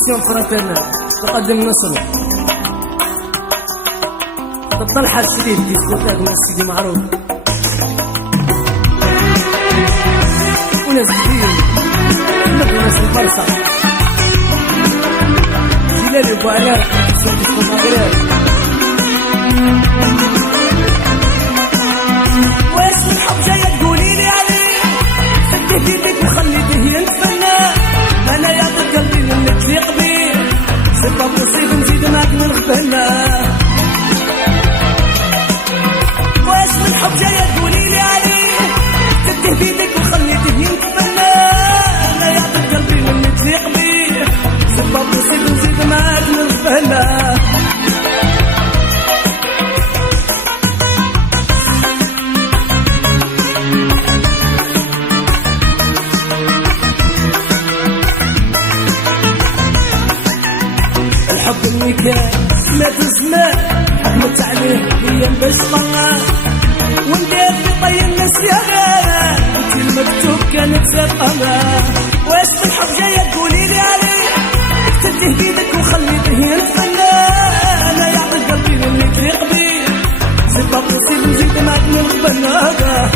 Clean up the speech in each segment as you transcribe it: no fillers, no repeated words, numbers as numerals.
ميسيون فراترنال تقدم نصر الطلحة السليم ديسكوتاك مع سيدي معروف وناس كثير مثل ناس الفرصة جلالي وبعلاء سيدي المغرب واش الحب جاية تقوليلي عليه سديت يديك وخليته ينتفنى انا يعطي قلبي منك تليق بيه سي با بوسيبل نزيد معاك نغفلنا واش من حب جاية تقوليلي عليه سديه بيدك وخليته ينتفنى انا يعطي قلبي منك تليق بيه سي با بوسيبل نزيد معاك نغفلنا الحب اللي كان ما تسمع حكمت عليه ايام باش طلع وندير في طي الناس يا غير انت المكتوب كانت سابقنا واش الحب جايه تقوليلي عليه تديه بيدك وخليته ينتفنى انا يعطي قلبي واللي تليق بيه سي با بوسيبل نزيد معاك نغبنا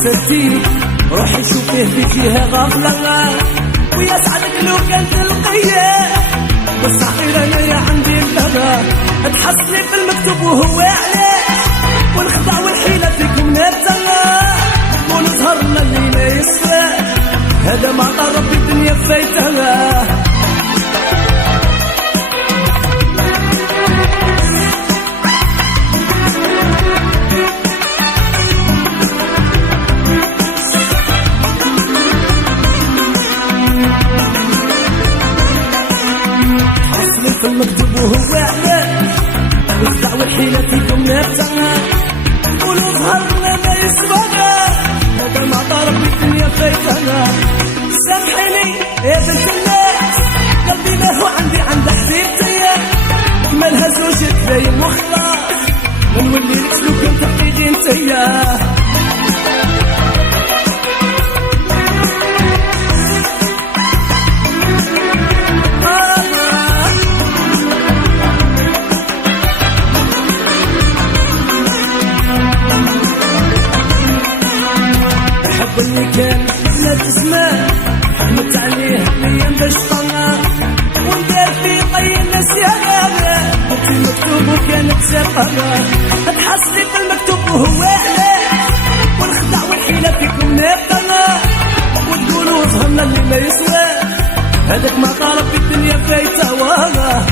خسرتيه روحي شوفيه في جهة غافلة ويسعدك لو كان تلقيه بس أخيرا أنا عندي الهدى تحصلي في المكتوب وهو عليه والخدع والحيلة فيكم نبتغى ونظهر لنا اللي لا يسوى هذا ما قرب الدنيا فايتها في المكتوب وهو عليه والخدع والحيلة فيكم نبتغى قولوا ظهرنا ما يسوانا هذا ما ضرب الدنيا فايتنا سامحيني يا بنت الناس قلبي ما هو عند حبيبتي مالها زوجة دايم وخلاص ما نولي لك سلوك انت بقيتي انتيا اللي كان لا تسمع حكمت عليه ايام باش طلع وندير في طي الناس يا غابة كنت المكتوب وكانت سابقة تحصلي في المكتوب وهو عليه والخدع والحيلة فيكم نبتغى وتقولوا ظهرنا اللي ما يسوى هذاك ما طالب في الدنيا فايته والله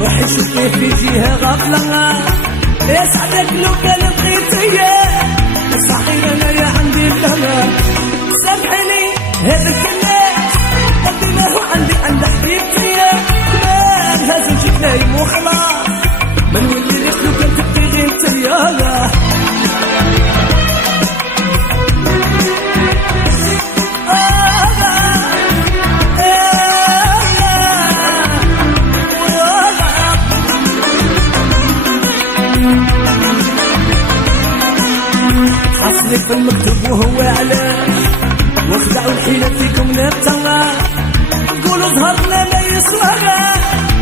روحي شوفيه في جهة غافلة يسعدك لو كان لقيتيه بس أخيرا أنا عندي الهمة سامحيني هذاك الناس قلبي ما هو عند حبيبتي مالها زوجك نايم وخلاص ما نولي لك لو كان تبقي غير انتيا حصلي في المكتوب وهو عليه واخدعوا الحيلة فيكم نبتغى تقولوا ظهرنا ما يسواها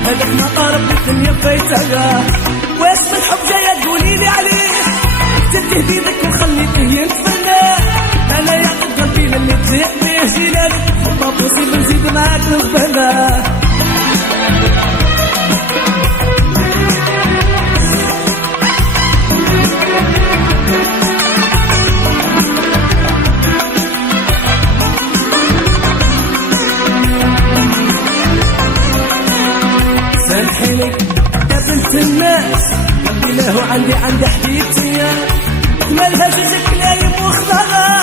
هذاك ما طارب بالدنيا فايتها واش من الحب جاية تقوليلي عليه تديه بيدك وخليته ينتفنى انا يعطي قلبي للي تليق بيه جلالك ما بوسيبل نزيد معاك نغبنا سامحيني يا بنت الناس قلبي له عند حبيبتي مالهاش شكلايم وخضرا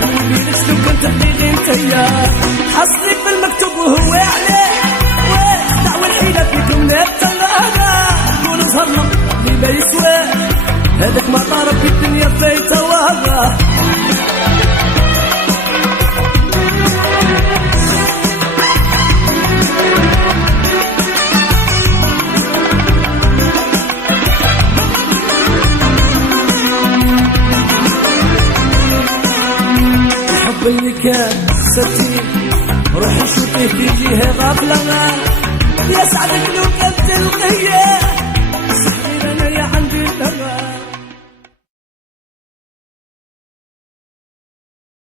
مبينكش لو كنت تبغي انتيا حصلي بالمكتوب وهو عليه دعوة الحيلة فيكم لا تلاقى قولوا زهرنا اللي ما يسواه هذاك ما طارب في الدنيا فايته وهذا الحب اللي كان ستين روحي شوفيه في جهة غافلة يسعدك لو كنت تلقيه